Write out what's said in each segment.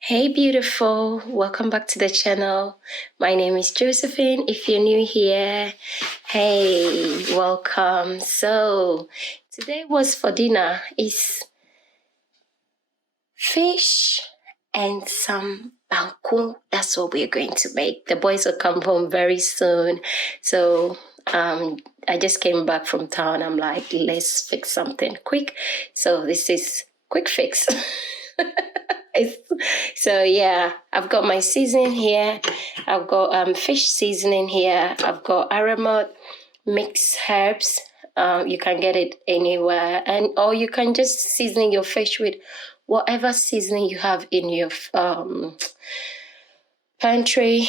Hey beautiful, welcome back to the channel. My name is Josephine. If you're new here, hey, welcome. So today was for dinner is fish and some banku. That's what we're going to make. The boys will come home very soon. So I just came back from town. I'm like, let's fix something quick. So this is quick fix. So yeah, I've got my seasoning here. I've got fish seasoning here. I've got aromat mixed herbs. You can get it anywhere, or you can just season your fish with whatever seasoning you have in your pantry.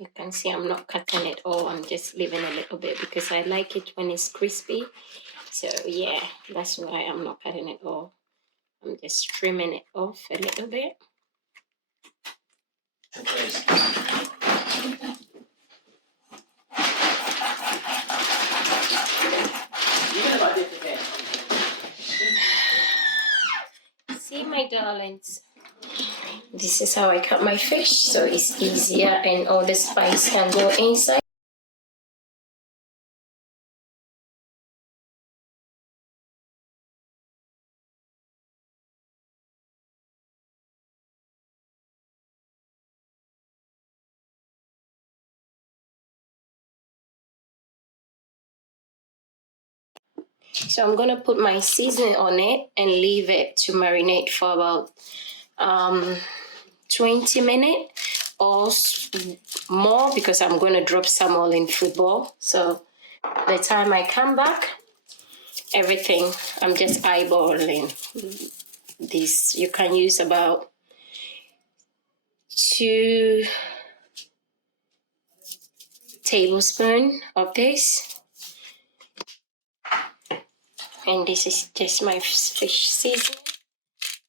You can see I'm not cutting it all. I'm just leaving a little bit because I like it when it's crispy. So yeah, that's why I'm not cutting it all. I'm just trimming it off a little bit. See, my darlings, this is how I cut my fish, so it's easier and all the spice can go inside. So I'm gonna put my seasoning on it and leave it to marinate for about 20 minutes or more, because I'm gonna drop some oil in football. So by the time I come back, everything, I'm just eyeballing this. You can use about 2 tablespoons of this. And this is just my fish seasoning.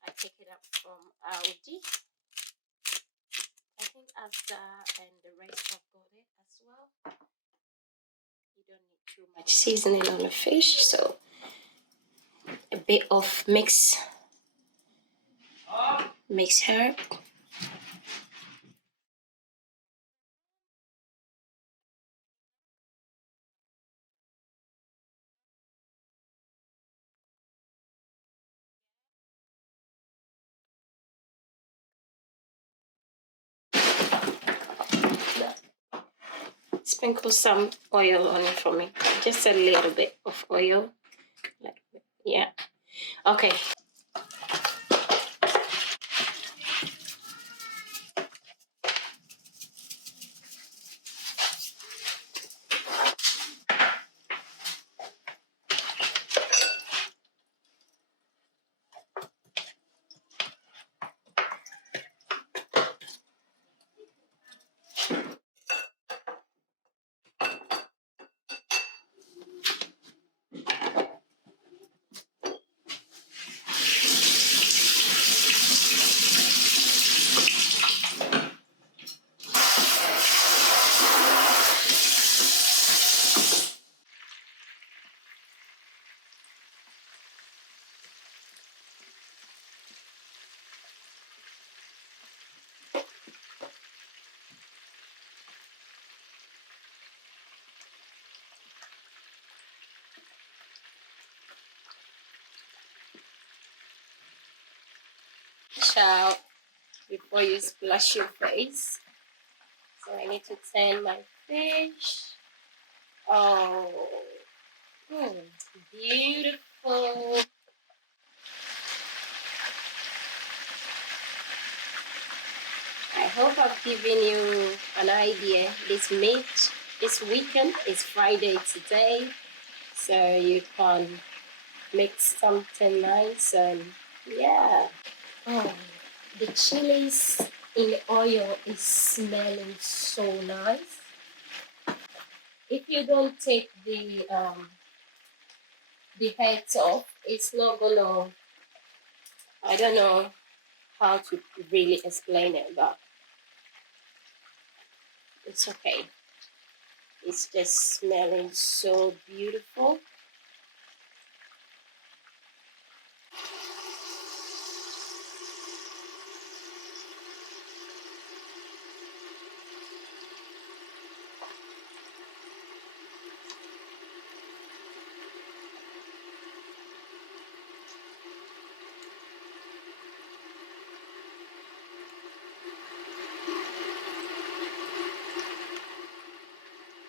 I pick it up from Aldi. I think Asda and the rest have got it as well. You don't need too much seasoning on the fish, so a bit of mixed herb. Sprinkle some oil on it for me, just a little bit of oil, like, yeah, okay. Ciao, before you splash your face. So I need to turn my fish. Oh, beautiful. I hope I've given you an idea. This weekend is Friday today, so you can make something nice. And yeah, oh, the chilies in oil is smelling so nice. If you don't take the heads off, it's not gonna, I don't know, how to really explain it, but it's okay. It's just smelling so beautiful.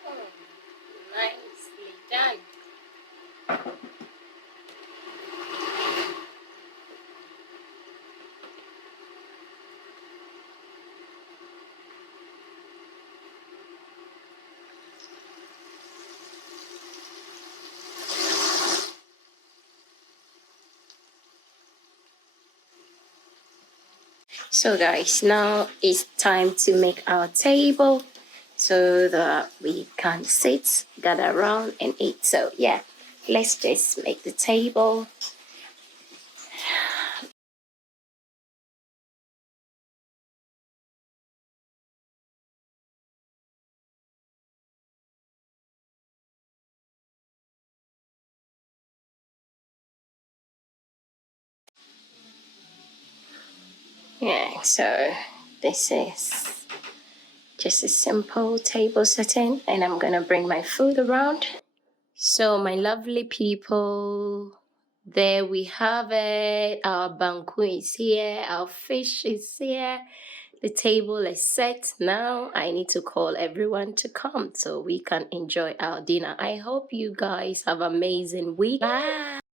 Oh, nicely done. So guys, now it's time to make our table so that we can sit, gather around and eat. So yeah, let's just make the table. Yeah, so this is just a simple table setting, and I'm gonna bring my food around. So my lovely people, there we have it. Our banku is here, our fish is here. The table is set. Now I need to call everyone to come so we can enjoy our dinner. I hope you guys have an amazing week. Bye.